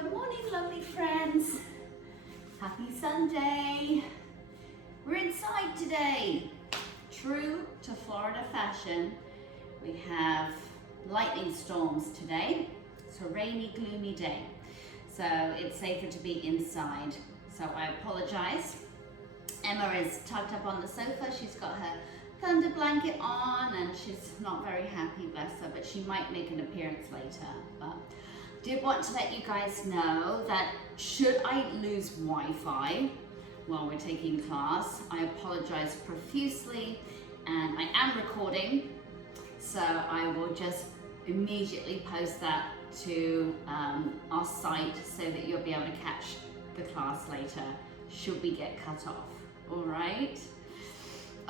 Good morning, lovely friends. Happy Sunday. We're inside today. True to Florida fashion, we have lightning storms today. It's a rainy, gloomy day. So it's safer to be inside. So I apologize. Emma is tucked up on the sofa. She's got her thunder blanket on and she's not very happy, bless her, but she might make an appearance later. But did want to let you guys know that should I lose Wi-Fi while we're taking class, I apologize profusely, and I am recording, so I will just immediately post that to our site so that you'll be able to catch the class later should we get cut off. All right?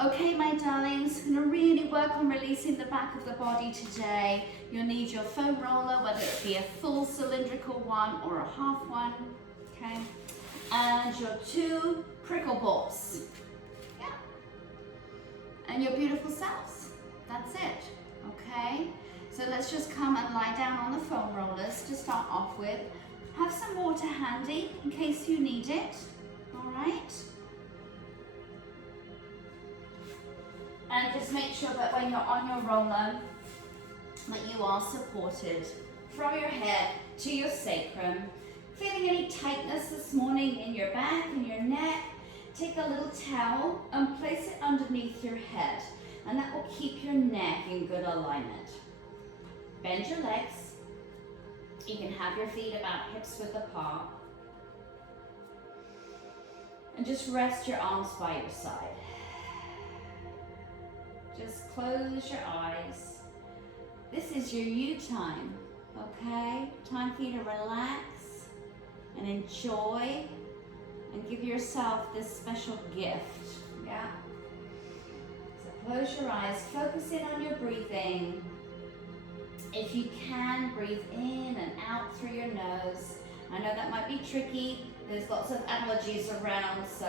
Okay, my darlings, I'm gonna really work on releasing the back of the body today. You'll need your foam roller, whether it be a full cylindrical one or a half one, okay? And your 2 prickle balls, yeah. And your beautiful selves, that's it, okay? So let's just come and lie down on the foam rollers to start off with. Have some water handy in case you need it, all right? And just make sure that when you're on your roller, that you are supported from your head to your sacrum. Feeling any tightness this morning in your back and your neck, take a little towel and place it underneath your head. And that will keep your neck in good alignment. Bend your legs. You can have your feet about hips width apart. And just rest your arms by your side. Just close your eyes. This is your you time, okay? Time for you to relax and enjoy and give yourself this special gift, yeah? So close your eyes, focus in on your breathing. If you can, breathe in and out through your nose. I know that might be tricky. There's lots of allergies around, so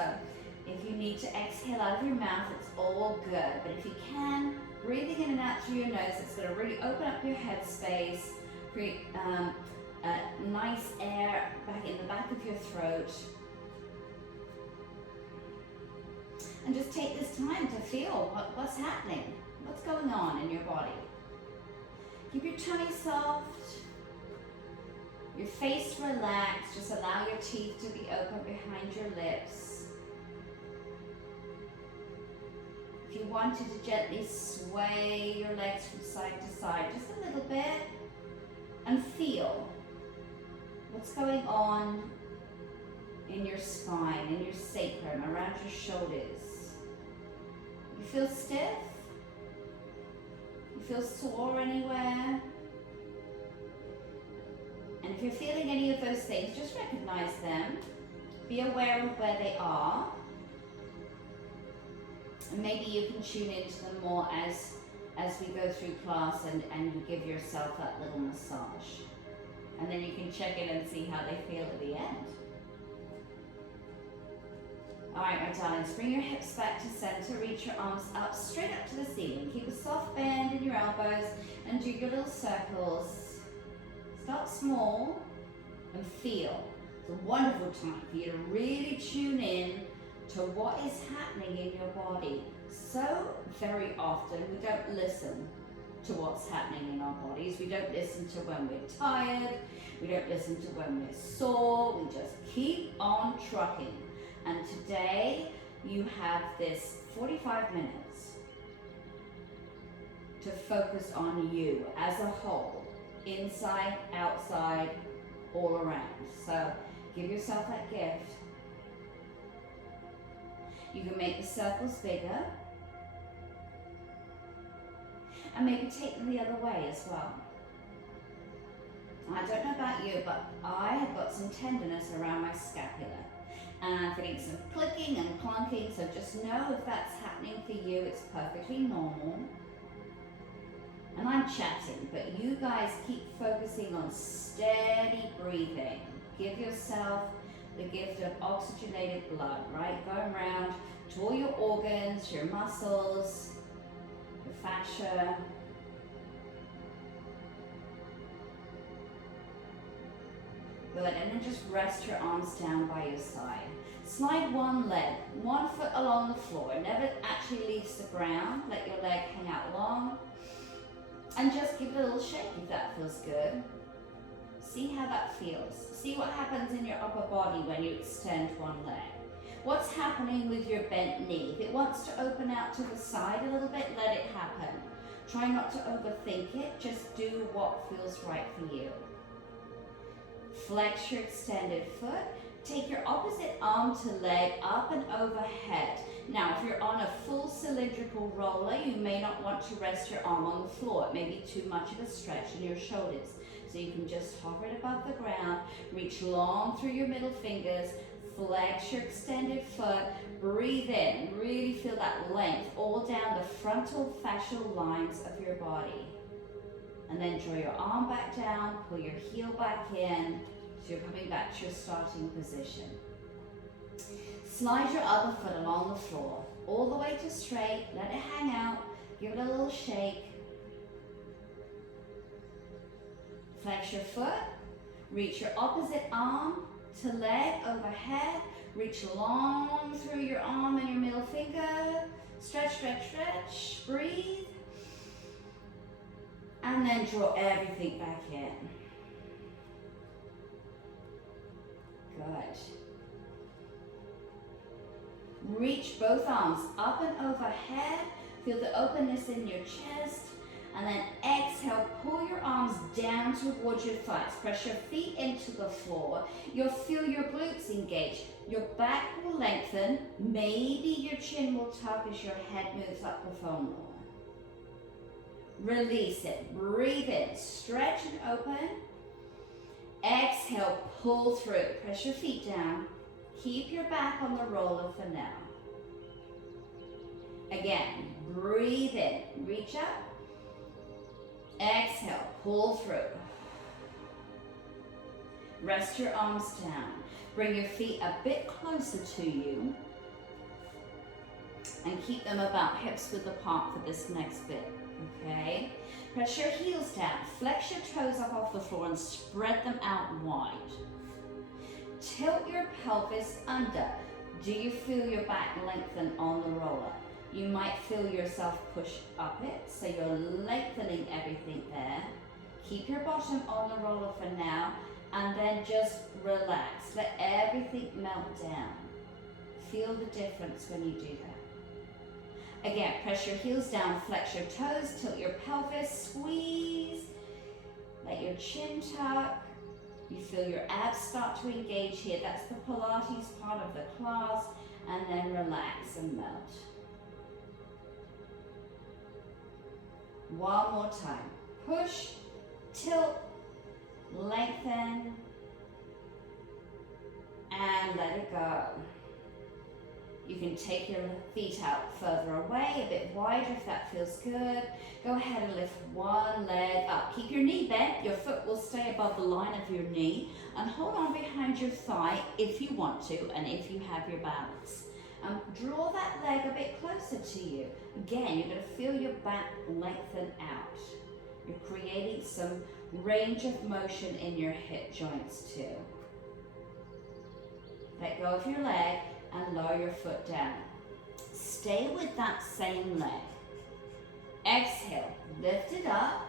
if you need to exhale out of your mouth, it's all good. But if you can, breathing in and out through your nose, it's going to really open up your head space, create nice air back in the back of your throat. And just take this time to feel what's happening, what's going on in your body. Keep your tummy soft, your face relaxed, just allow your teeth to be open behind your lips. If you wanted to gently sway your legs from side to side, just a little bit, and feel what's going on in your spine, in your sacrum, around your shoulders. You feel stiff? You feel sore anywhere? And if you're feeling any of those things, just recognize them. Be aware of where they are. And maybe you can tune into them more as we go through class and you give yourself that little massage. And then you can check in and see how they feel at the end. All right, my darlings, bring your hips back to center, reach your arms up, straight up to the ceiling. Keep a soft bend in your elbows and do your little circles. Start small and feel. It's a wonderful time for you to really tune in to what is happening in your body. So very often we don't listen to what's happening in our bodies. We don't listen to when we're tired. We don't listen to when we're sore. We just keep on trucking. And today you have this 45 minutes to focus on you as a whole, inside, outside, all around. So give yourself that gift. You can make the circles bigger and maybe take them the other way as well. I don't know about you, but I have got some tenderness around my scapula and I'm feeling some clicking and clunking, so just know if that's happening for you, it's perfectly normal. And I'm chatting, but you guys keep focusing on steady breathing. Give yourself the gift of oxygenated blood, right? Going around to all your organs, your muscles, your fascia. Good, and then just rest your arms down by your side. Slide one leg, 1 foot along the floor. Never actually leaves the ground. Let your leg hang out long. And just give it a little shake if that feels good. See how that feels. See what happens in your upper body when you extend one leg. What's happening with your bent knee? If it wants to open out to the side a little bit, let it happen. Try not to overthink it. Just do what feels right for you. Flex your extended foot. Take your opposite arm to leg up and overhead. Now, if you're on a full cylindrical roller, you may not want to rest your arm on the floor. It may be too much of a stretch in your shoulders. So you can just hover it above the ground, reach long through your middle fingers, flex your extended foot, breathe in, really feel that length all down the frontal fascial lines of your body. And then draw your arm back down, pull your heel back in, so you're coming back to your starting position. Slide your other foot along the floor, all the way to straight, let it hang out, give it a little shake. Flex your foot, reach your opposite arm to leg overhead, reach long through your arm and your middle finger, stretch, stretch, stretch, breathe, and then draw everything back in. Good. Reach both arms up and overhead, feel the openness in your chest, and then exhale, pull your arms down towards your thighs. Press your feet into the floor. You'll feel your glutes engage. Your back will lengthen. Maybe your chin will tuck as your head moves up the phone wall. Release it. Breathe in. Stretch and open. Exhale, pull through. Press your feet down. Keep your back on the roller for now. Again, breathe in. Reach up. Exhale, pull through. Rest your arms down. Bring your feet a bit closer to you and keep them about hips width apart for this next bit, okay? Press your heels down, flex your toes up off the floor and spread them out wide. Tilt your pelvis under. Do you feel your back lengthen on the roller? You might feel yourself push up it, so you're lengthening everything there. Keep your bottom on the roller for now, and then just relax. Let everything melt down. Feel the difference when you do that. Again, press your heels down, flex your toes, tilt your pelvis, squeeze. Let your chin tuck. You feel your abs start to engage here. That's the Pilates part of the class, and then relax and melt. One more time. Push, tilt, lengthen, and let it go. You can take your feet out further away, a bit wider if that feels good. Go ahead and lift one leg up. Keep your knee bent. Your foot will stay above the line of your knee. And hold on behind your thigh if you want to and if you have your balance. Draw that leg a bit closer to you. Again, you're going to feel your back lengthen out. You're creating some range of motion in your hip joints too. Let go of your leg and lower your foot down. Stay with that same leg. Exhale, lift it up,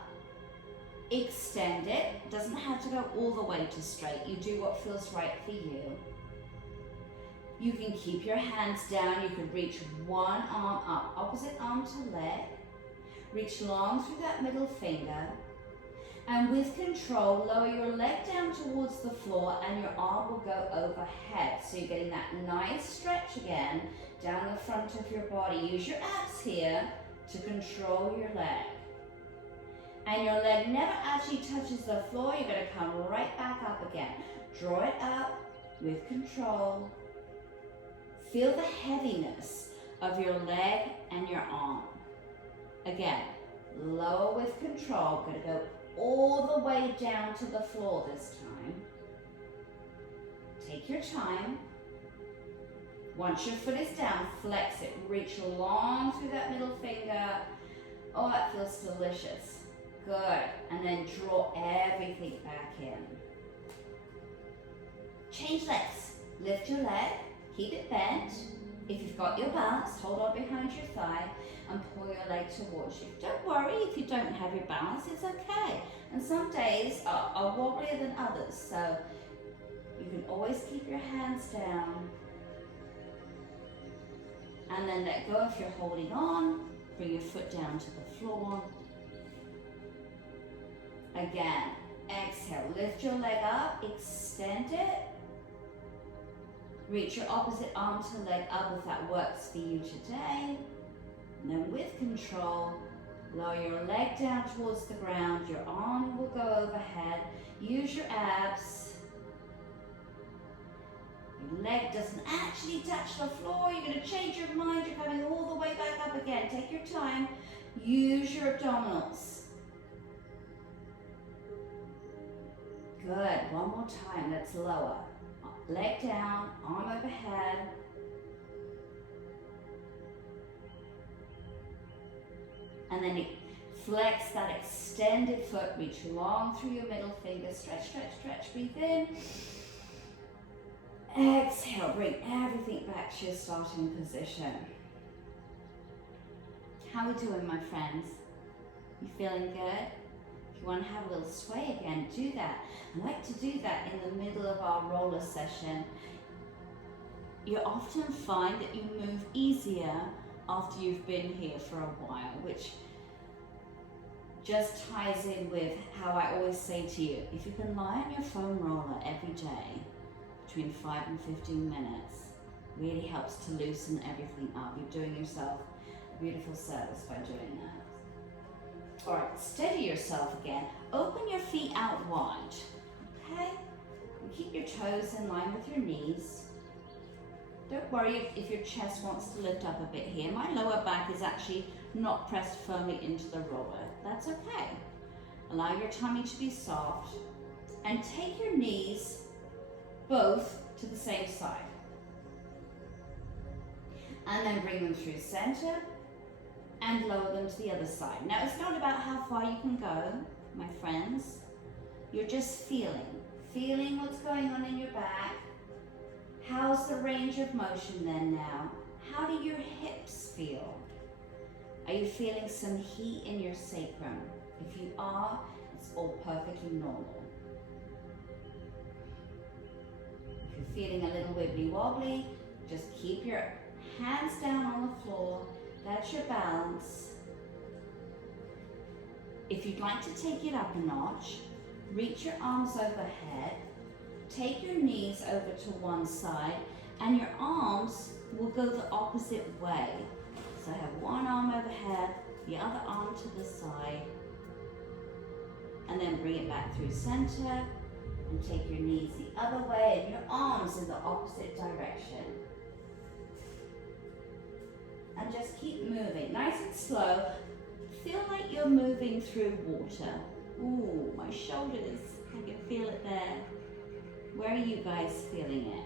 extend it. Doesn't have to go all the way to straight. You do what feels right for you. You can keep your hands down. You can reach one arm up, opposite arm to leg. Reach long through that middle finger. And with control, lower your leg down towards the floor and your arm will go overhead. So you're getting that nice stretch again down the front of your body. Use your abs here to control your leg. And your leg never actually touches the floor. You're going to come right back up again. Draw it up with control. Feel the heaviness of your leg and your arm. Again, lower with control. Going to go all the way down to the floor this time. Take your time. Once your foot is down, flex it. Reach long through that middle finger. Oh, that feels delicious. Good. And then draw everything back in. Change legs. Lift your leg, keep it bent. If you've got your balance, hold on behind your thigh and pull your leg towards you. Don't worry if you don't have your balance, it's okay. And some days are wobblier than others, so you can always keep your hands down. And then let go if you're holding on. Bring your foot down to the floor. Again, exhale, lift your leg up, extend it. Reach your opposite arm to leg up if that works for you today. And then with control, lower your leg down towards the ground. Your arm will go overhead. Use your abs. Your leg doesn't actually touch the floor. You're going to change your mind. You're coming all the way back up again. Take your time. Use your abdominals. Good. One more time. Let's lower. Leg down, arm overhead. And then flex that extended foot. Reach long through your middle finger. Stretch, stretch, stretch. Breathe in. Exhale, bring everything back to your starting position. How are we doing, my friends? You feeling good? If you want to have a little sway again, do that. I like to do that in the middle of our roller session. You often find that you move easier after you've been here for a while, which just ties in with how I always say to you, if you can lie on your foam roller every day, between 5 and 15 minutes, really helps to loosen everything up. You're doing yourself a beautiful service by doing that. All right, steady yourself again. Open your feet out wide, okay? And keep your toes in line with your knees. Don't worry if your chest wants to lift up a bit here. My lower back is actually not pressed firmly into the roller. That's okay. Allow your tummy to be soft and take your knees both to the same side. And then bring them through center and lower them to the other side. Now, it's not about how far you can go, my friends. You're just feeling what's going on in your back. How's the range of motion then now? How do your hips feel? Are you feeling some heat in your sacrum? If you are, it's all perfectly normal. If you're feeling a little wibbly wobbly, just keep your hands down on the floor. That's your balance. If you'd like to take it up a notch, reach your arms overhead, take your knees over to one side, and your arms will go the opposite way. So have one arm overhead, the other arm to the side, and then bring it back through center, and take your knees the other way, and your arms in the opposite direction. And just keep moving, nice and slow. Feel like you're moving through water. Ooh, my shoulders, I can feel it there. Where are you guys feeling it?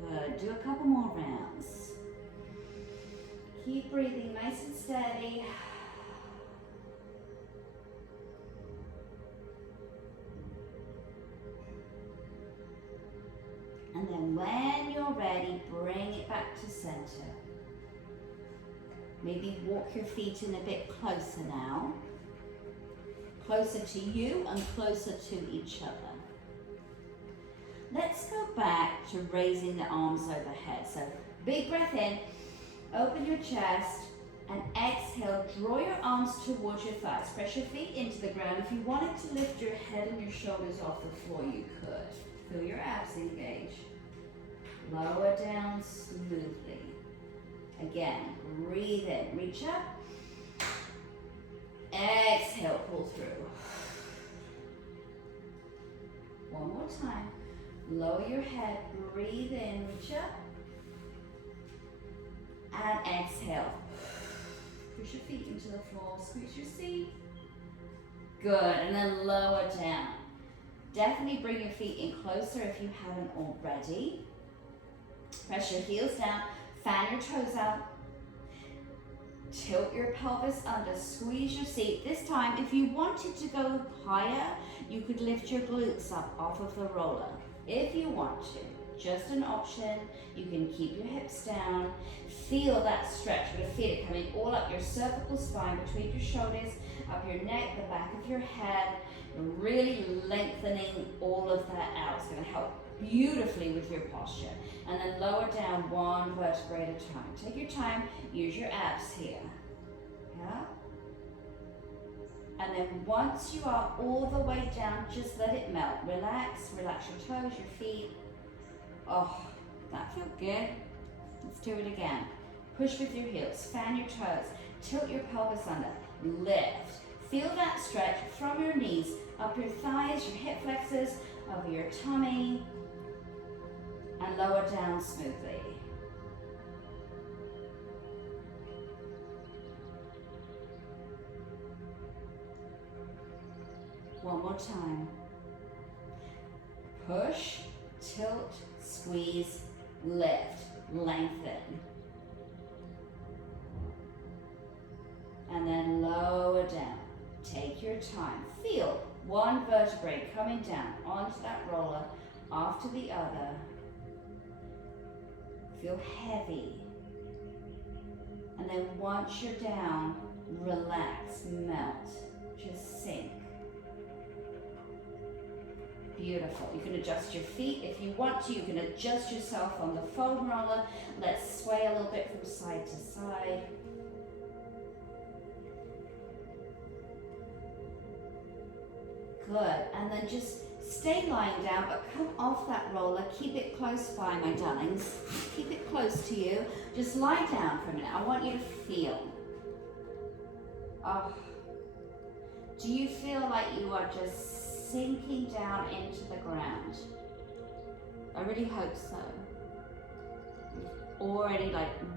Good, do a couple more rounds. Keep breathing nice and steady. And then when you're ready, bring it back to center. Maybe walk your feet in a bit closer now. Closer to you and closer to each other. Let's go back to raising the arms overhead. So big breath in, open your chest, and exhale, draw your arms towards your thighs. Press your feet into the ground. If you wanted to lift your head and your shoulders off the floor, you could. Feel your abs engage. Lower down smoothly. Again, breathe in, reach up. Exhale, pull through. One more time. Lower your head, breathe in, reach up. And exhale. Push your feet into the floor, squeeze your seat. Good, and then lower down. Definitely bring your feet in closer if you haven't already. Press your heels down, fan your toes out, Tilt your pelvis under, squeeze your seat. This time, if you wanted to go higher, you could lift your glutes up off of the roller. If you want to, just an option. You can keep your hips down. Feel that stretch. You're gonna feel it coming all up your cervical spine, between your shoulders, up your neck, the back of your head, really lengthening all of that out. It's gonna help beautifully with your posture. And then lower down one vertebrae at a time. Take your time, use your abs here. Yeah? And then once you are all the way down, just let it melt. Relax, relax your toes, your feet. Oh, that feel good? Let's do it again. Push with your heels, fan your toes, tilt your pelvis under, lift. Feel that stretch from your knees, up your thighs, your hip flexors, over your tummy, and lower down smoothly. One more time. Push, tilt, squeeze, lift, lengthen. And then lower down. Take your time. Feel one vertebrae coming down onto that roller after the other. Feel heavy. And then once you're down, relax, melt, just sink. Beautiful. You can adjust your feet if you want to. You can adjust yourself on the foam roller. Let's sway a little bit from side to side. Good. And then just stay lying down, but come off that roller. Keep it close by, my darlings. Keep it close to you. Just lie down for a minute. I want you to feel. Oh. Do you feel like you are just sinking down into the ground? I really hope so. You've already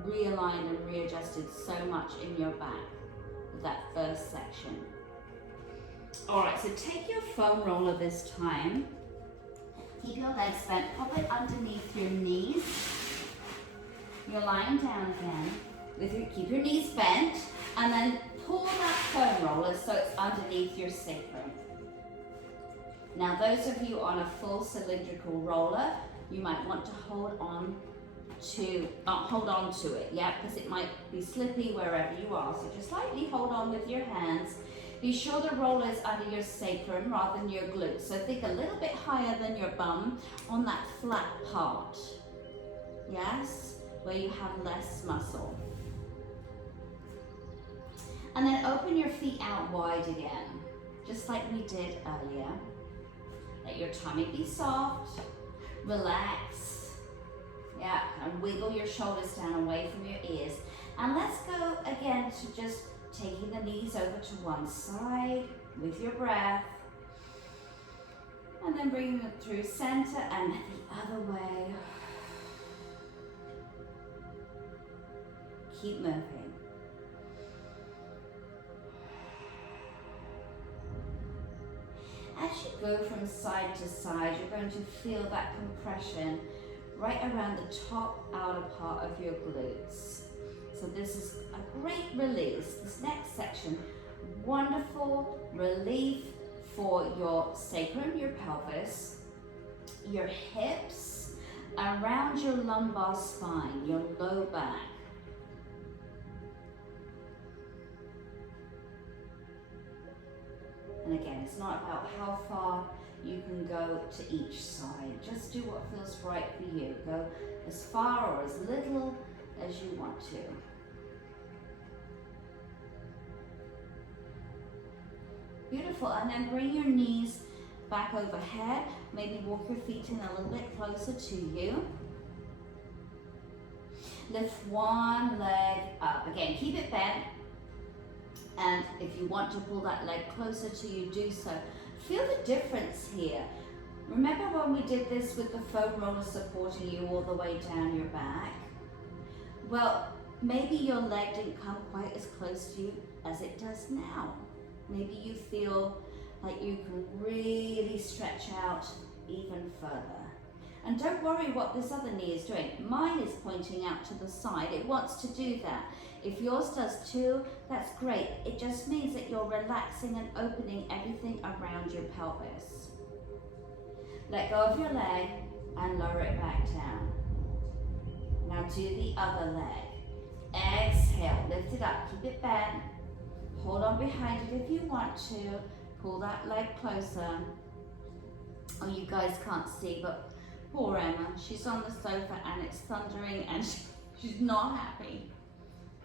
realigned and readjusted so much in your back with that first section. All right, so take your foam roller this time. Keep your legs bent, pop it underneath your knees. You're lying down again. Keep your knees bent, and then pull that foam roller so it's underneath your sacrum. Now, those of you on a full cylindrical roller, you might want to hold on to it, yeah, because it might be slippy wherever you are. So just lightly hold on with your hands. Be sure the roller is under your sacrum rather than your glutes. So think a little bit higher than your bum on that flat part. Yes, where you have less muscle. And then open your feet out wide again, just like we did earlier. Let your tummy be soft, relax, yeah, and wiggle your shoulders down away from your ears. And let's go again to just taking the knees over to one side with your breath. And then bringing them through center and the other way. Keep moving. As you go from side to side, you're going to feel that compression right around the top outer part of your glutes. So this is a great release. This next section, wonderful relief for your sacrum, your pelvis, your hips, around your lumbar spine, your low back. And again, it's not about how far you can go to each side. Just do what feels right for you. Go as far or as little as you want to. Beautiful, and then bring your knees back overhead. Maybe walk your feet in a little bit closer to you. Lift one leg up. Again, keep it bent. And if you want to pull that leg closer to you, do so. Feel the difference here. Remember when we did this with the foam roller supporting you all the way down your back? Well, maybe your leg didn't come quite as close to you as it does now. Maybe you feel like you can really stretch out even further. And don't worry what this other knee is doing. Mine is pointing out to the side. It wants to do that. If yours does too, that's great. It just means that you're relaxing and opening everything around your pelvis. Let go of your leg and lower it back down. Now do the other leg. Exhale, lift it up, keep it bent. Hold on behind it if you want to. Pull that leg closer. Oh, you guys can't see, but poor Emma, she's on the sofa and it's thundering and she's not happy.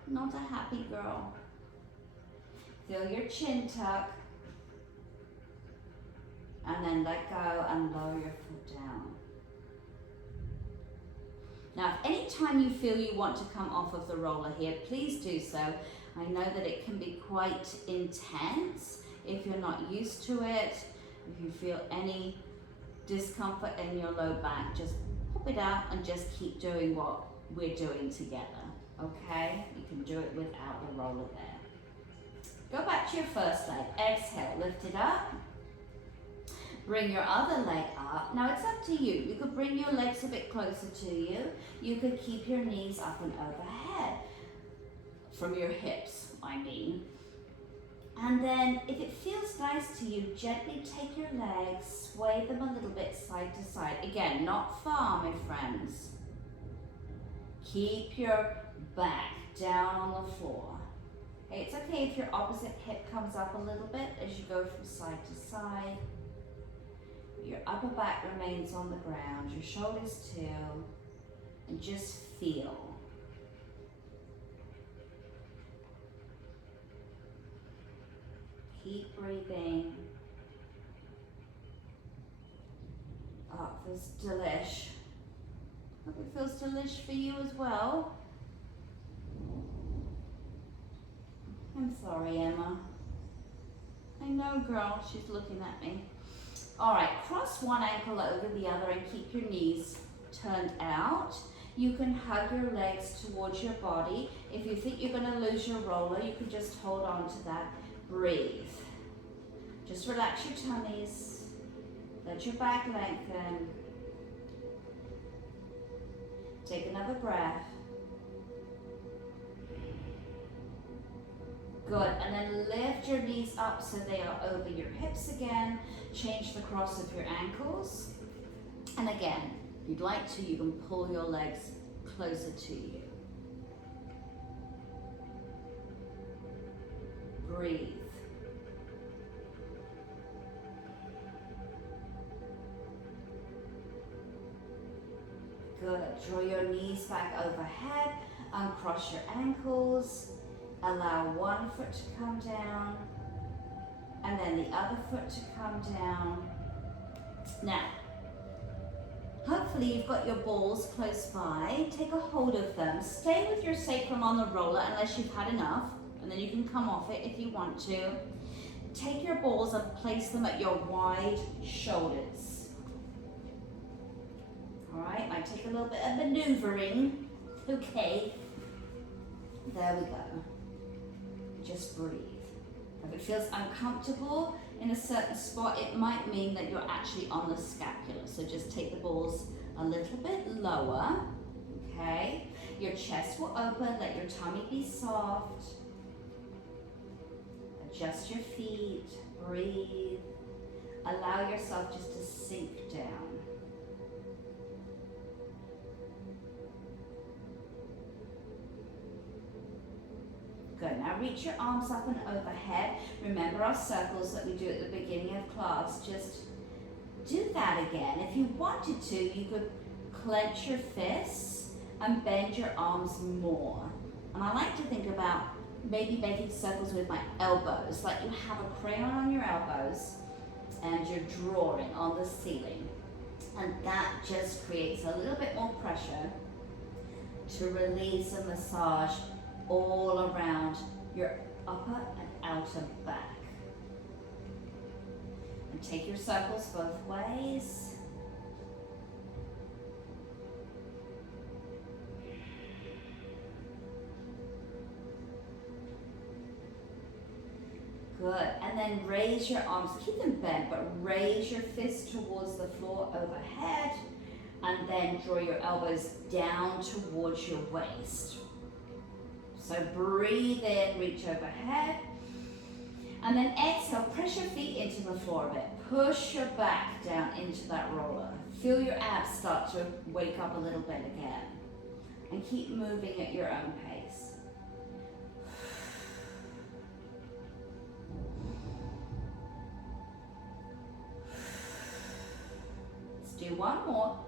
Not a happy girl. Feel your chin tuck. And then let go and lower your foot down. Now, if any time you feel you want to come off of the roller here, please do so. I know that it can be quite intense if you're not used to it. If you feel any discomfort in your low back, just pop it out and just keep doing what we're doing together, okay? You can do it without the roller there. Go back to your first leg. Exhale, lift it up. Bring your other leg up. Now it's up to you. You could bring your legs a bit closer to you. You could keep your knees up and overhead. From your hips, I mean. And then if it feels nice to you, gently take your legs, sway them a little bit side to side. Again, not far, my friends. Keep your back down on the floor. Okay, it's okay if your opposite hip comes up a little bit as you go from side to side. Your upper back remains on the ground, your shoulders too, and just feel. Keep breathing. Oh, it feels delish. Hope it feels delish for you as well. I'm sorry, Emma. I know, girl, she's looking at me. All right, cross one ankle over the other and keep your knees turned out. You can hug your legs towards your body. If you think you're going to lose your roller, you can just hold on to that. Breathe. Just relax your tummies. Let your back lengthen. Take another breath. Good, and then lift your knees up so they are over your hips again. Change the cross of your ankles. And again, if you'd like to, you can pull your legs closer to you. Breathe. Good, draw your knees back overhead, uncross your ankles. Allow one foot to come down, and then the other foot to come down. Now, hopefully you've got your balls close by. Take a hold of them. Stay with your sacrum on the roller unless you've had enough, and then you can come off it if you want to. Take your balls and place them at your wide shoulders. All right, might take a little bit of maneuvering. Okay, there we go. Just breathe. If it feels uncomfortable in a certain spot, it might mean that you're actually on the scapula. So just take the balls a little bit lower, okay? Your chest will open, let your tummy be soft. Adjust your feet, breathe. Allow yourself just to sink down. Good, now reach your arms up and overhead. Remember our circles that we do at the beginning of class. Just do that again. If you wanted to, you could clench your fists and bend your arms more. And I like to think about maybe making circles with my elbows, like you have a crayon on your elbows and you're drawing on the ceiling. And that just creates a little bit more pressure to release and massage all around your upper and outer back. And take your circles both ways. Good, and then raise your arms, keep them bent, but raise your fists towards the floor overhead and then draw your elbows down towards your waist. So breathe in, reach overhead, and then exhale, press your feet into the floor a bit. Push your back down into that roller. Feel your abs start to wake up a little bit again. And keep moving at your own pace. Let's do one more.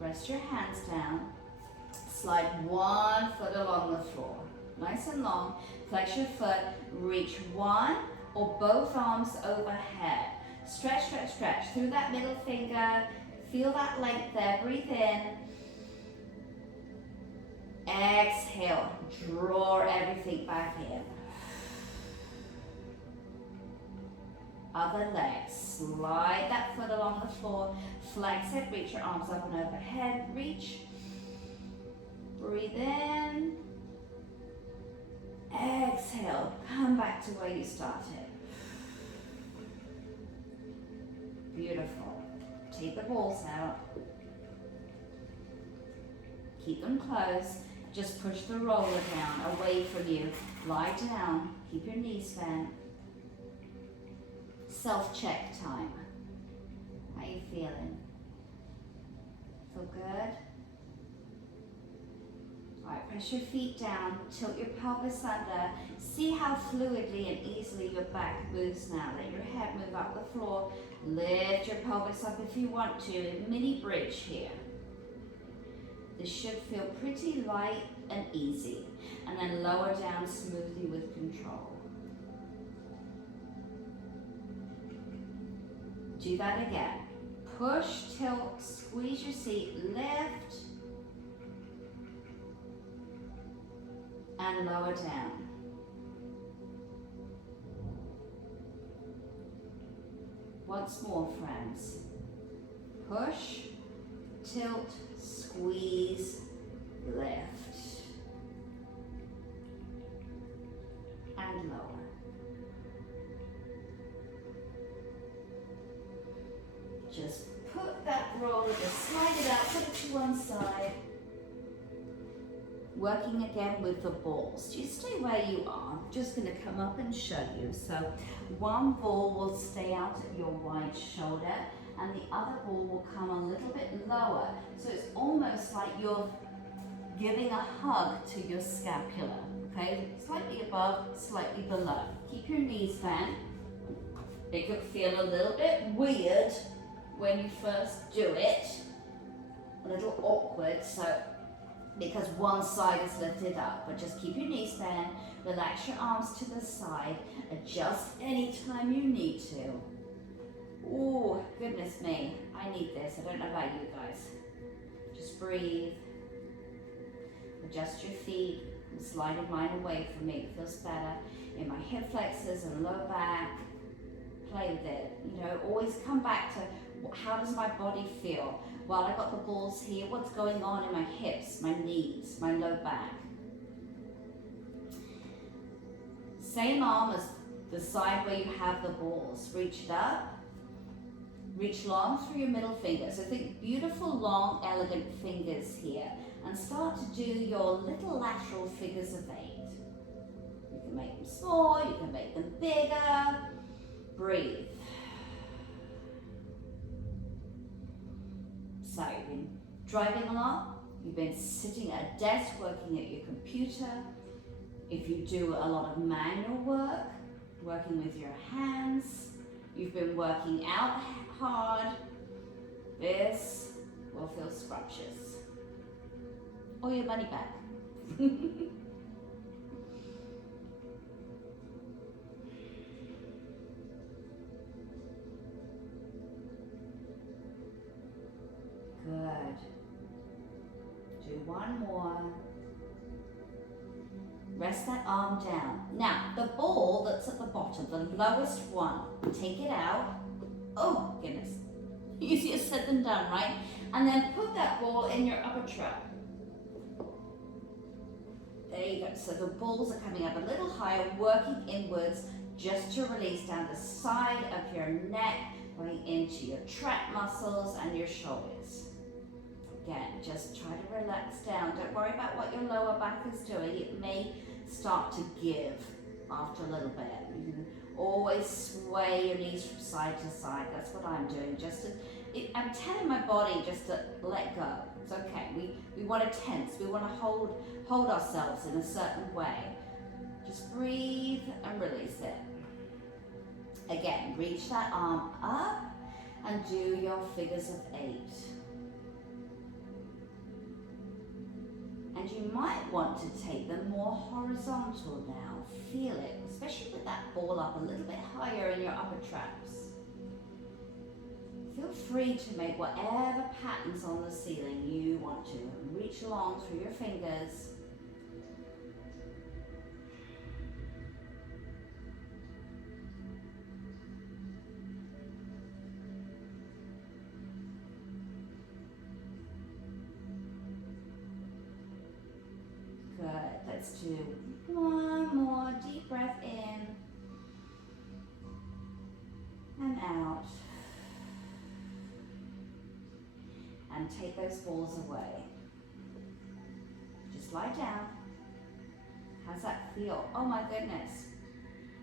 Rest your hands down. Slide one foot along the floor. Nice and long. Flex your foot. Reach one or both arms overhead. Stretch, stretch, stretch. Through that middle finger. Feel that length there. Breathe in. Exhale. Draw everything back in. Other leg. Slide that foot along the floor. Flex it. Reach your arms up and overhead. Reach. Breathe in. Exhale. Come back to where you started. Beautiful. Take the balls out. Keep them close. Just push the roller down away from you. Lie down. Keep your knees bent. Self-check time. How you feeling? Feel good? Alright, press your feet down, tilt your pelvis under. See how fluidly and easily your back moves now. Let your head move up the floor. Lift your pelvis up if you want to. A mini bridge here. This should feel pretty light and easy. And then lower down smoothly with control. Do that again. Push, tilt, squeeze your seat, lift, and lower down. Once more, friends. Push, tilt, squeeze, lift, and lower. Just put that roller, just slide it out, put it to one side. Working again with the balls. You stay where you are. I'm just going to come up and show you. So one ball will stay out at your right shoulder and the other ball will come a little bit lower. So it's almost like you're giving a hug to your scapula. Okay, slightly above, slightly below. Keep your knees bent. It could feel a little bit weird when you first do it, a little awkward, so because one side is lifted up, but just keep your knees bent, relax your arms to the side, adjust anytime you need to. Oh, goodness me, I need this. I don't know about you guys. Just breathe, adjust your feet, I'm sliding mine away from me, it feels better. In my hip flexors and low back, play with it. You know, always come back to how does my body feel? Well, I got the balls here. What's going on in my hips, my knees, my low back? Same arm as the side where you have the balls. Reach it up. Reach long through your middle finger. So think beautiful, long, elegant fingers here. And start to do your little lateral figures of 8. You can make them small, you can make them bigger. Breathe. So you've been driving along, you've been sitting at a desk working at your computer. If you do a lot of manual work, working with your hands, you've been working out hard, this will feel scrumptious. Or your money back. Good. Do one more. Rest that arm down. Now, the ball that's at the bottom, the lowest one, take it out. Oh, goodness. Easier said than done, right? And then put that ball in your upper trap. There you go. So the balls are coming up a little higher, working inwards. just to release down the side of your neck, going into your trap muscles and your shoulders. Again, just try to relax down. Don't worry about what your lower back is doing. It may start to give after a little bit. You can always sway your knees from side to side. That's what I'm doing. I'm telling my body just to let go. It's okay. We want to tense. We want to hold ourselves in a certain way. Just breathe and release it. Again, reach that arm up and do your figures of 8. And you might want to take them more horizontal now. Feel it, especially with that ball up a little bit higher in your upper traps. Feel free to make whatever patterns on the ceiling you want to. Reach along through your fingers. Good. Let's do one more deep breath in and out. And take those balls away. Just lie down. How's that feel? Oh my goodness.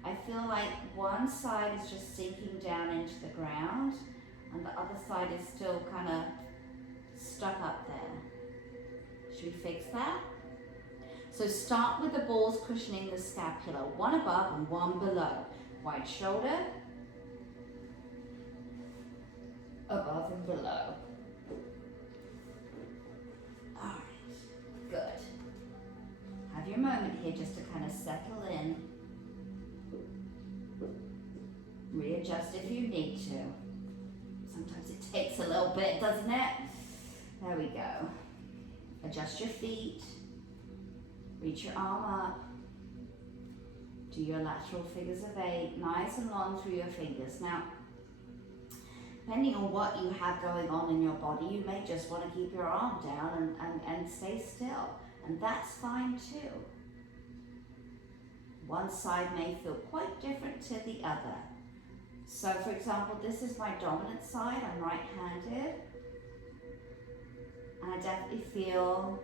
I feel like one side is just sinking down into the ground and the other side is still kind of stuck up there. Should we fix that? So start with the balls cushioning the scapula, one above and one below. Wide shoulder, above and below. All right, good. Have your moment here just to kind of settle in. Readjust if you need to. Sometimes it takes a little bit, doesn't it? There we go. Adjust your feet. Reach your arm up. Do your lateral figures of 8, nice and long through your fingers. Now, depending on what you have going on in your body, you may just want to keep your arm down and stay still. And that's fine too. One side may feel quite different to the other. So for example, this is my dominant side, I'm right-handed. And I definitely feel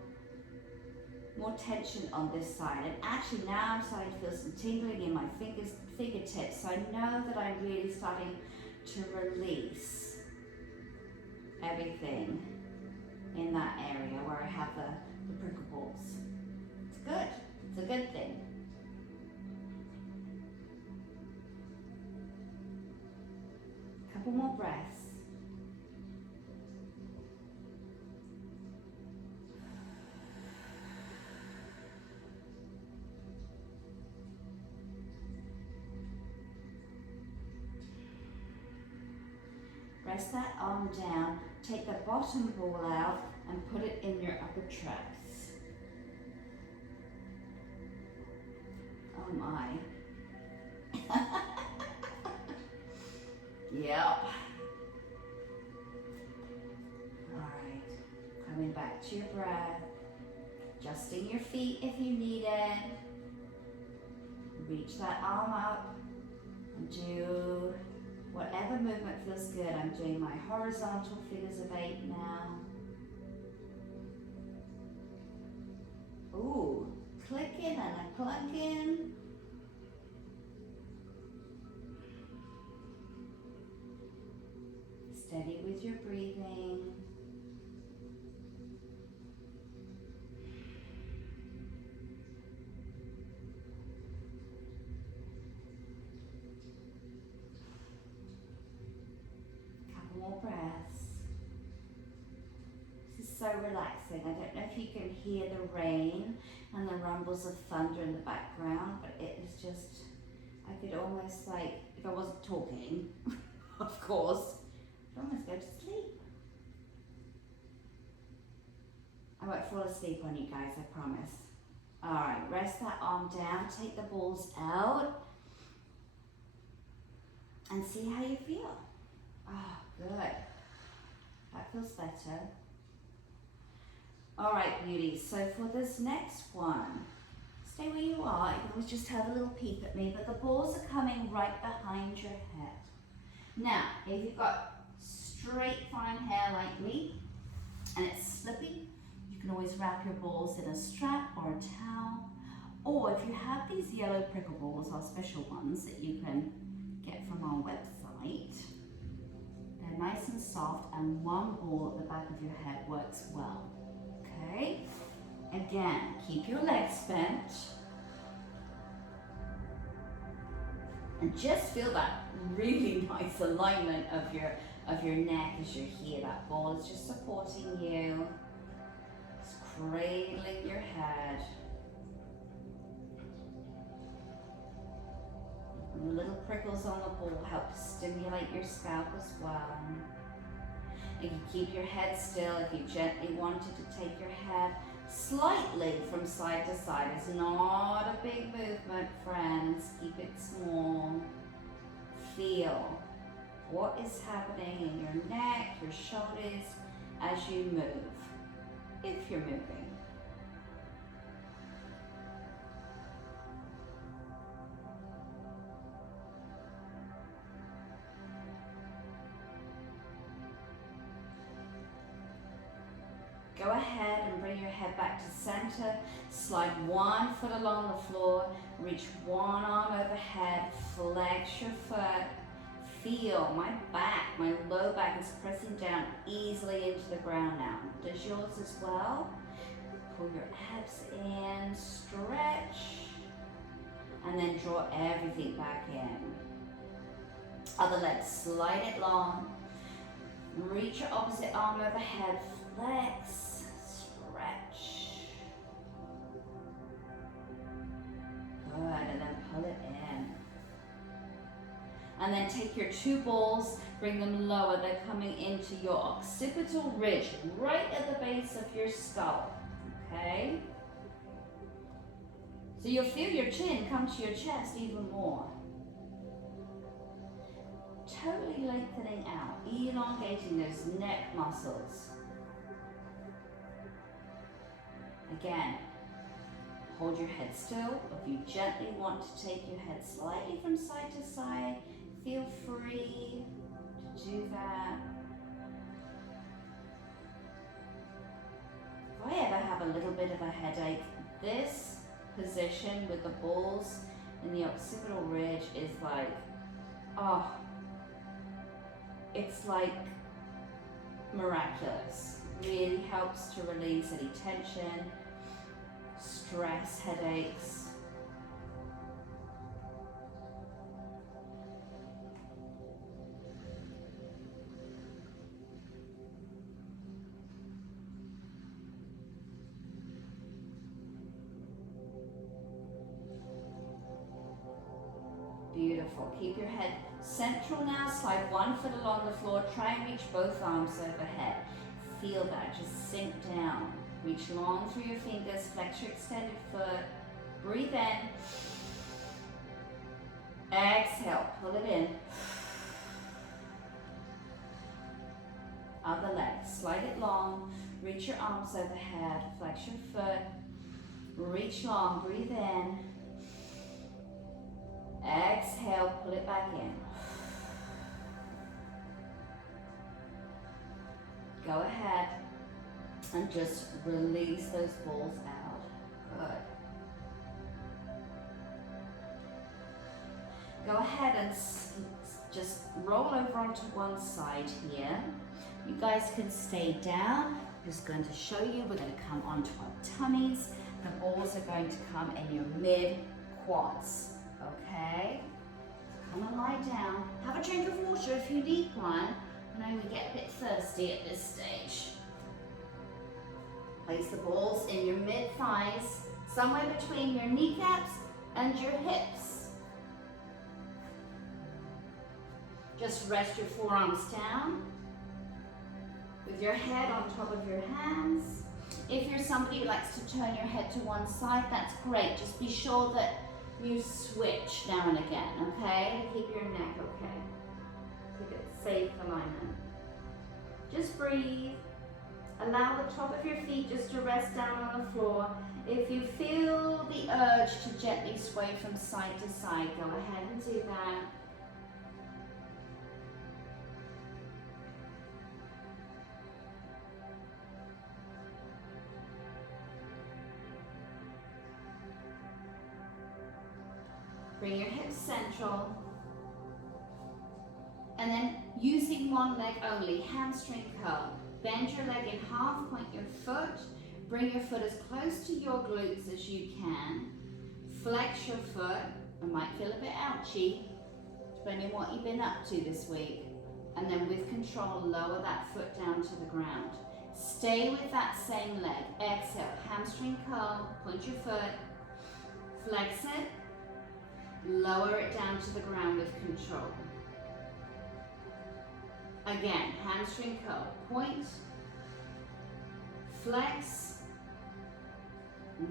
more tension on this side. And actually now I'm starting to feel some tingling in my fingertips. So I know that I'm really starting to release everything in that area where I have the prickle balls. It's good. It's a good thing. Couple more breaths. Press that arm down, take the bottom ball out and put it in your upper traps. Oh my. Yep. Alright, coming back to your breath, adjusting your feet if you need it. Reach that arm up and do whatever movement feels good. I'm doing my horizontal figures of 8 now. Ooh, clicking and a clunking. Steady with your breathing. More breaths. This is so relaxing. I don't know if you can hear the rain and the rumbles of thunder in the background, but it is just, I could almost like, if I wasn't talking, of course, I'd almost go to sleep. I won't fall asleep on you guys, I promise. All right, rest that arm down, take the balls out, and see how you feel. Ah, good. That feels better. All right, beauties. So for this next one, Stay where you are. You can always just have a little peep at me, but the balls are coming right behind your head. Now, if you've got straight fine hair like me, and it's slippy, you can always wrap your balls in a strap or a towel. Or if you have these yellow prickle balls, our special ones that you can get from our website, they're nice and soft, and one ball at the back of your head works well. Okay? Again, keep your legs bent. And just feel that really nice alignment of your neck as you're here. That ball is just supporting you. It's cradling your head. And the little prickles on the ball help to stimulate your scalp as well. And you keep your head still. If you gently wanted to take your head slightly from side to side, it's not a big movement, friends. Keep it small. Feel what is happening in your neck, your shoulders as you move, if you're moving. Go ahead and bring your head back to center. Slide one foot along the floor. Reach one arm overhead. Flex your foot. Feel my back, my low back is pressing down easily into the ground now. Does yours as well? Pull your abs in, stretch, and then draw everything back in. Other leg, slide it long. Reach your opposite arm overhead. Flex, stretch. Good, and then pull it in. And then take your two balls, bring them lower. They're coming into your occipital ridge, right at the base of your skull, okay? So you'll feel your chin come to your chest even more. Totally lengthening out, elongating those neck muscles. Again, hold your head still. If you gently want to take your head slightly from side to side, feel free to do that. If I ever have a little bit of a headache, this position with the balls in the occipital ridge is like, oh, it's like miraculous. Really helps to release any tension, stress, headaches. Beautiful. Keep your head central now. Slide one foot along the floor. Try and reach both arms overhead. Feel that. Just sink down. Reach long through your fingers. Flex your extended foot. Breathe in. Exhale. Pull it in. Other leg. Slide it long. Reach your arms overhead. Flex your foot. Reach long. Breathe in. Exhale, pull it back in. Go ahead and just release those balls out. Good. Go ahead and just roll over onto one side here. You guys can stay down. I'm just going to show you. We're going to come onto our tummies. The balls are going to come in your mid-quads. Okay, come and lie down. Have a drink of water if you need one. I know we get a bit thirsty at this stage. Place the balls in your mid-thighs, somewhere between your kneecaps and your hips. Just rest your forearms down with your head on top of your hands. If you're somebody who likes to turn your head to one side, that's great. Just be sure that you switch now and again, okay? Keep your neck okay. Keep it safe alignment. Just breathe. Allow the top of your feet just to rest down on the floor. If you feel the urge to gently sway from side to side, go ahead and do that. Bring your hips central. And then using one leg only, hamstring curl. Bend your leg in half, point your foot. Bring your foot as close to your glutes as you can. Flex your foot. It might feel a bit ouchy, depending on what you've been up to this week. And then with control, lower that foot down to the ground. Stay with that same leg. Exhale, hamstring curl, point your foot. Flex it. Lower it down to the ground with control. Again, hamstring curl, point, flex,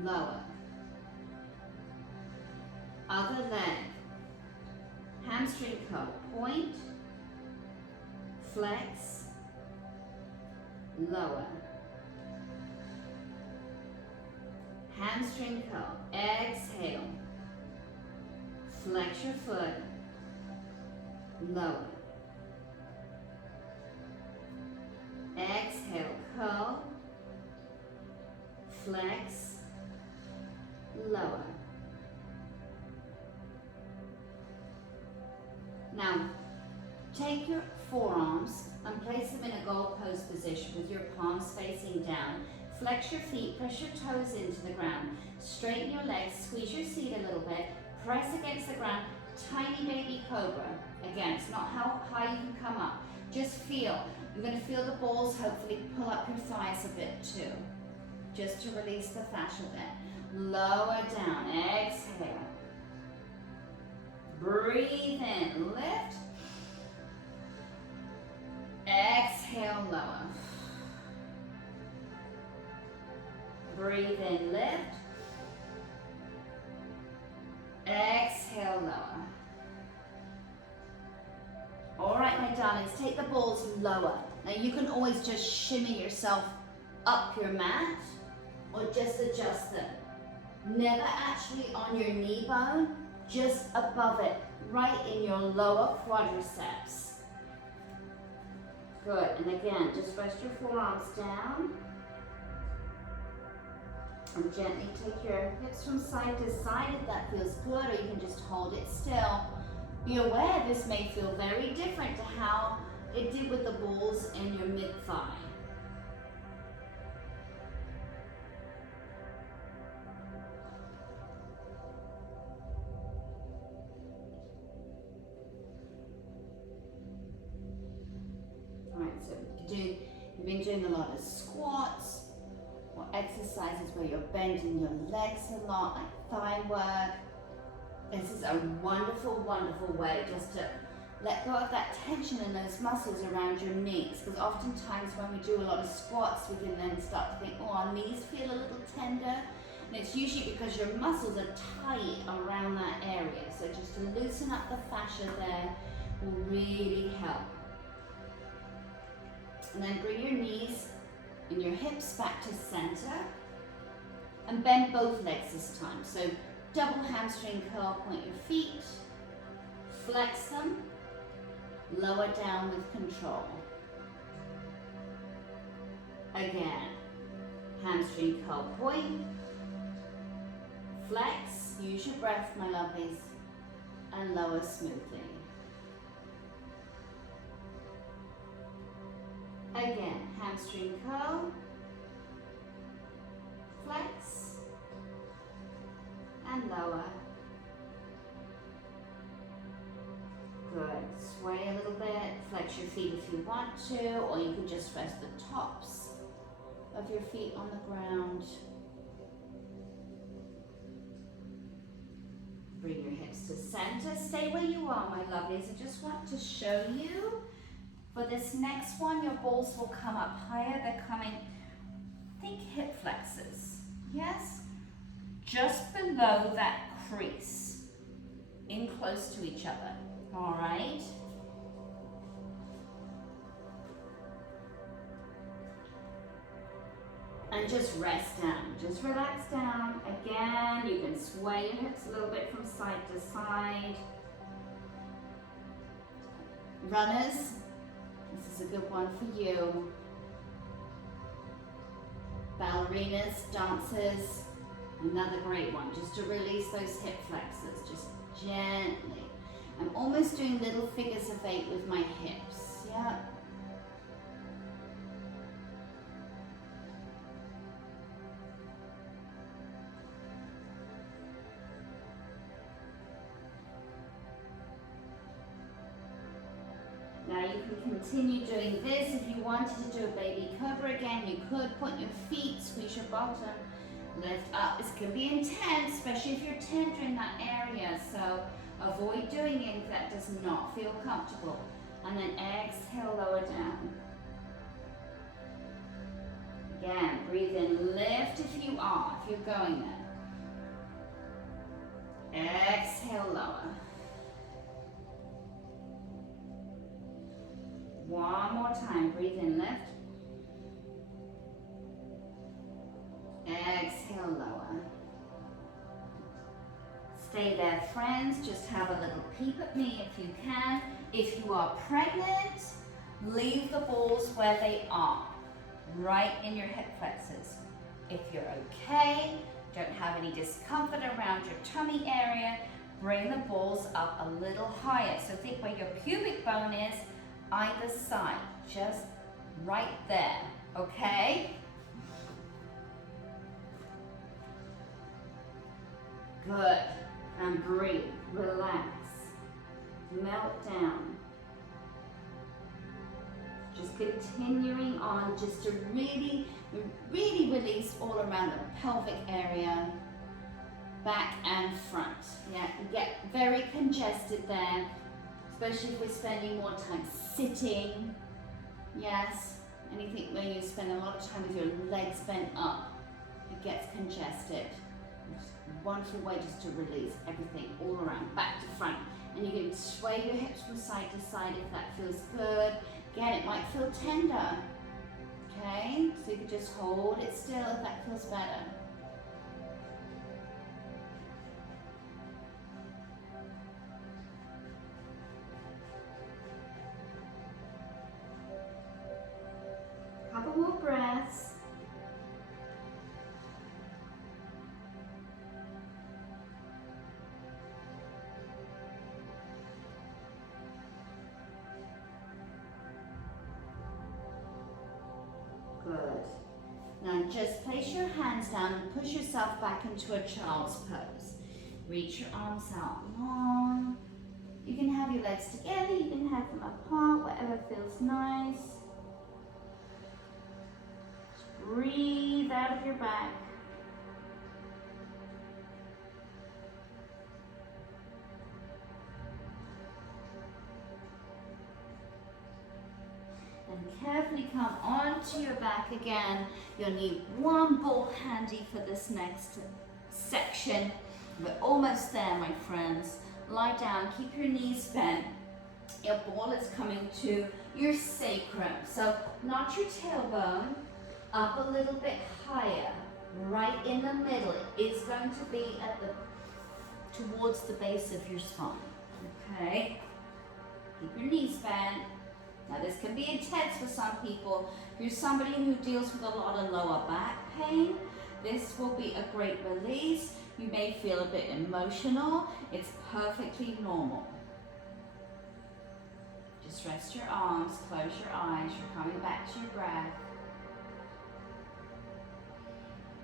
lower. Other leg, hamstring curl, point, flex, lower. Hamstring curl, exhale. Flex your foot, lower. Exhale, curl, flex, lower. Now, take your forearms and place them in a goal pose position with your palms facing down. Flex your feet, press your toes into the ground. Straighten your legs, squeeze your seat a little bit. Press against the ground, tiny baby cobra. Again, it's not how high you can come up. Just feel. You're going to feel the balls hopefully pull up your thighs a bit too. Just to release the fascia there. Lower down, exhale. Breathe in, lift. Exhale, lower. Breathe in, lift. Exhale, lower. All right, my darlings, take the balls lower. Now you can always just shimmy yourself up your mat or just adjust them. Never actually on your knee bone, just above it, right in your lower quadriceps. Good, and again, just rest your forearms down. And gently take your hips from side to side if that feels good, or you can just hold it still. Be aware this may feel very different to how it did with the balls in your mid-thigh. All right, so you've been doing a lot of squats, or exercises where you're bending your legs a lot, like thigh work. This is a wonderful, wonderful way just to let go of that tension in those muscles around your knees, because oftentimes when we do a lot of squats, we can then start to think, oh, our knees feel a little tender, and it's usually because your muscles are tight around that area. So just to loosen up the fascia there will really help. And then bring your knees and your hips back to center, and bend both legs this time. So double hamstring curl, point your feet, flex them, lower down with control. Again, hamstring curl, point, flex, use your breath, my lovelies, and lower smoothly. Again, hamstring curl, flex, and lower. Good. Sway a little bit, flex your feet if you want to, or you can just rest the tops of your feet on the ground. Bring your hips to center. Stay where you are, my lovelies. I just want to show you, for this next one, your balls will come up higher. They're coming, think hip flexors. Yes? Just below that crease, in close to each other. All right? And just rest down, just relax down. Again, you can sway your hips a little bit from side to side. Runners, this is a good one for you. Ballerinas, dancers, another great one, just to release those hip flexors, just gently. I'm almost doing little figures of 8 with my hips, yeah. Now you can continue doing this. If you wanted to do a baby cobra again, you could put your feet, squeeze your bottom, lift up. This can be intense, especially if you're tender in that area. So avoid doing it if that does not feel comfortable. And then exhale, lower down. Again, breathe in, lift if you are, if you're going there. Exhale, lower. One more time, breathe in, lift. Exhale, lower. Stay there, friends. Just have a little peep at me if you can. If you are pregnant, leave the balls where they are, right in your hip flexors. If you're okay, don't have any discomfort around your tummy area, bring the balls up a little higher. So think where your pubic bone is, either side, just right there, okay? Good, and breathe, relax, melt down. Just continuing on, just to really release all around the pelvic area, back and front. Yeah, get very congested there, especially if we're spending more time sitting. Yes, anything where you spend a lot of time with your legs bent up, it gets congested. It's a wonderful way just to release everything all around, back to front. And you can sway your hips from side to side if that feels good. Again, it might feel tender, okay? So you can just hold it still if that feels better. Couple more breaths. Good. Now just place your hands down and push yourself back into a child's pose. Reach your arms out long. You can have your legs together, you can have them apart, whatever feels nice. Just breathe out of your back. And carefully come onto your back again. You'll need one ball handy for this next section. We're almost there, my friends. Lie down, keep your knees bent. Your ball is coming to your sacrum. So not your tailbone, up a little bit higher, right in the middle. It's going to be at towards the base of your spine. Okay? Keep your knees bent. Now this can be intense for some people. If you're somebody who deals with a lot of lower back pain, this will be a great release. You may feel a bit emotional. It's perfectly normal. Just rest your arms, close your eyes. You're coming back to your breath.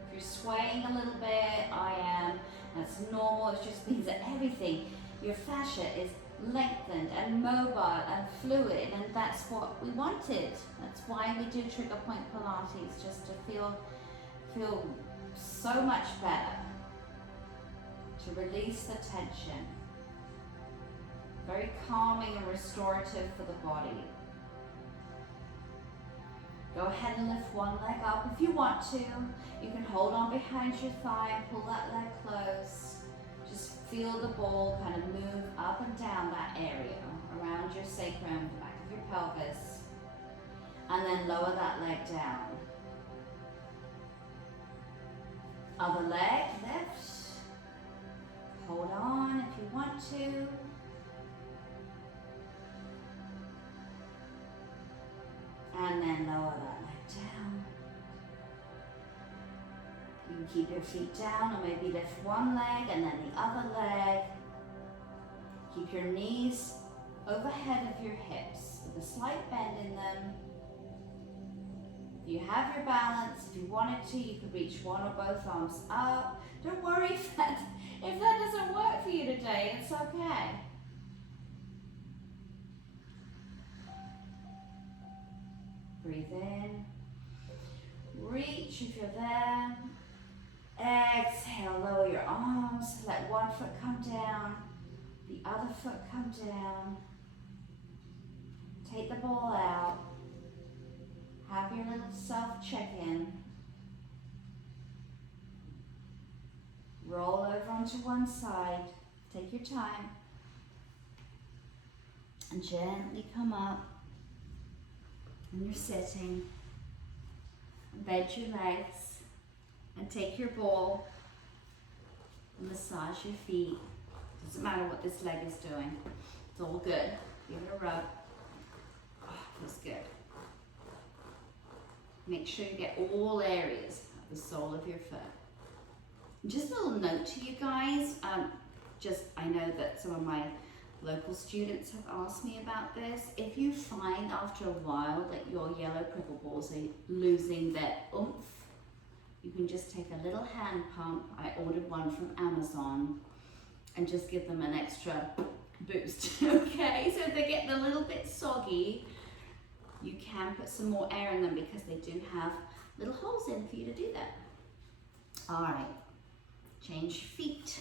If you're swaying a little bit, I am. That's normal. It just means that everything, your fascia is lengthened and mobile and fluid, and that's what we wanted. That's why we do trigger point Pilates, just to feel so much better, to release the tension. Very calming and restorative for the body. Go ahead and lift one leg up if you want to. You can hold on behind your thigh and pull that leg close. Just feel the ball kind of move up and down that area, around your sacrum, the back of your pelvis. And then lower that leg down. Other leg, lift. Hold on if you want to. And then lower that leg down. You can keep your feet down or maybe lift one leg and then the other leg. Keep your knees overhead of your hips with a slight bend in them. You have your balance. If you wanted to, you could reach one or both arms up. Don't worry if that doesn't work for you today, it's okay. Breathe in. Reach if you're there. Exhale, lower your arms. Let one foot come down, the other foot come down. Take the ball out. Have your little self check-in. Roll over onto one side. Take your time. And gently come up. And you're sitting. Bend your legs. And take your ball. And massage your feet. Doesn't matter what this leg is doing. It's all good. Give it a rub. Oh, feels good. Make sure you get all areas of the sole of your foot. Just a little note to you guys. I know that some of my local students have asked me about this. If you find after a while that your yellow prickle balls are losing their oomph, you can just take a little hand pump. I ordered one from Amazon and just give them an extra boost, okay? So if they're getting a little bit soggy, you can put some more air in them because they do have little holes in for you to do that. All right, change feet.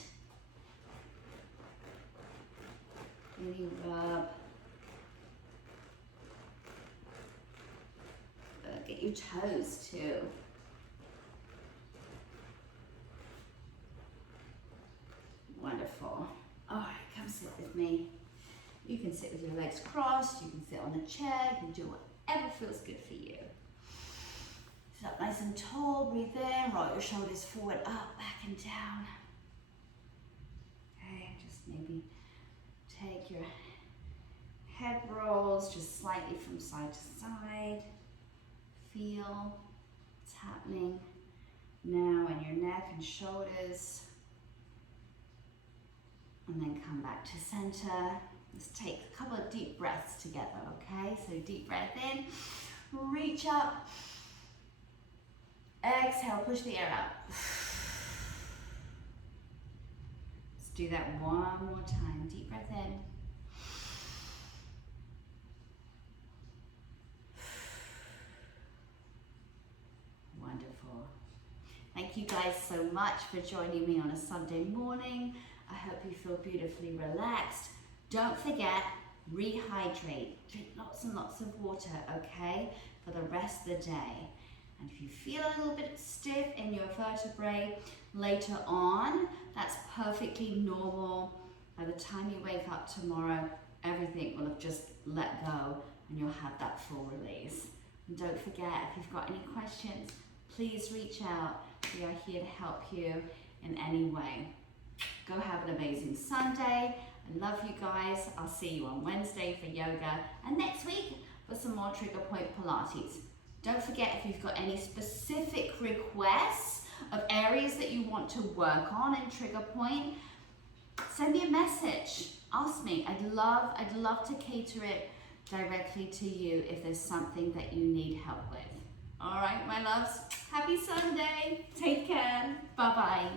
Really rub. Get your toes too. Wonderful. All right, come sit with me. You can sit with your legs crossed, you can sit on a chair, you can do whatever feels good for you. Sit up nice and tall, breathe in, roll your shoulders forward, up, back and down. Okay, just maybe take your head rolls just slightly from side to side. Feel what's happening now in your neck and shoulders. And then come back to center. Let's take a couple of deep breaths together, okay? So deep breath in, reach up. Exhale, push the air out. Let's do that one more time. Deep breath in. Wonderful. Thank you guys so much for joining me on a Sunday morning. I hope you feel beautifully relaxed. Don't forget, rehydrate. Drink lots and lots of water, okay, for the rest of the day. And if you feel a little bit stiff in your vertebrae later on, that's perfectly normal. By the time you wake up tomorrow, everything will have just let go and you'll have that full release. And don't forget, if you've got any questions, please reach out. We are here to help you in any way. Go have an amazing Sunday. I love you guys. I'll see you on Wednesday for yoga and next week for some more trigger point Pilates. Don't forget, if you've got any specific requests of areas that you want to work on in trigger point, send me a message. Ask me. I'd love to cater it directly to you if there's something that you need help with. All right, my loves. Happy Sunday. Take care. Bye-bye.